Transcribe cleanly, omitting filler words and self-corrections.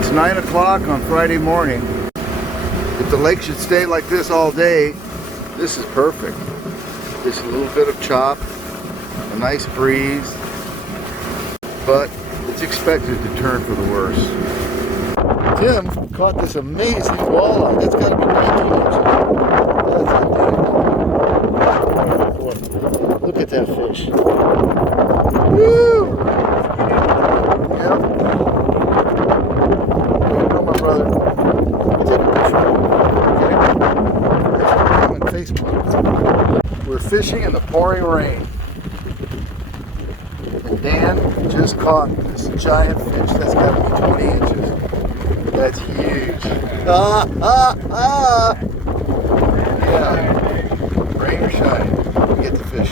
It's 9 o'clock on Friday morning. If the lake should stay like this all day, this is perfect. Just a little bit of chop, a nice breeze, but it's expected to turn for the worse. Tim caught this amazing walleye. That's got to be 19 inches. That's unbelievable. Look at that fish. Woo! Yep. There you go, my brother. Take a picture. Okay? Thanks for coming, Facebook. We're fishing in the pouring rain. And Dan just caught this giant fish that's got to be 20 inches. That's huge. Ah, ah, ah! Yeah. Rain or shine, we get the fish.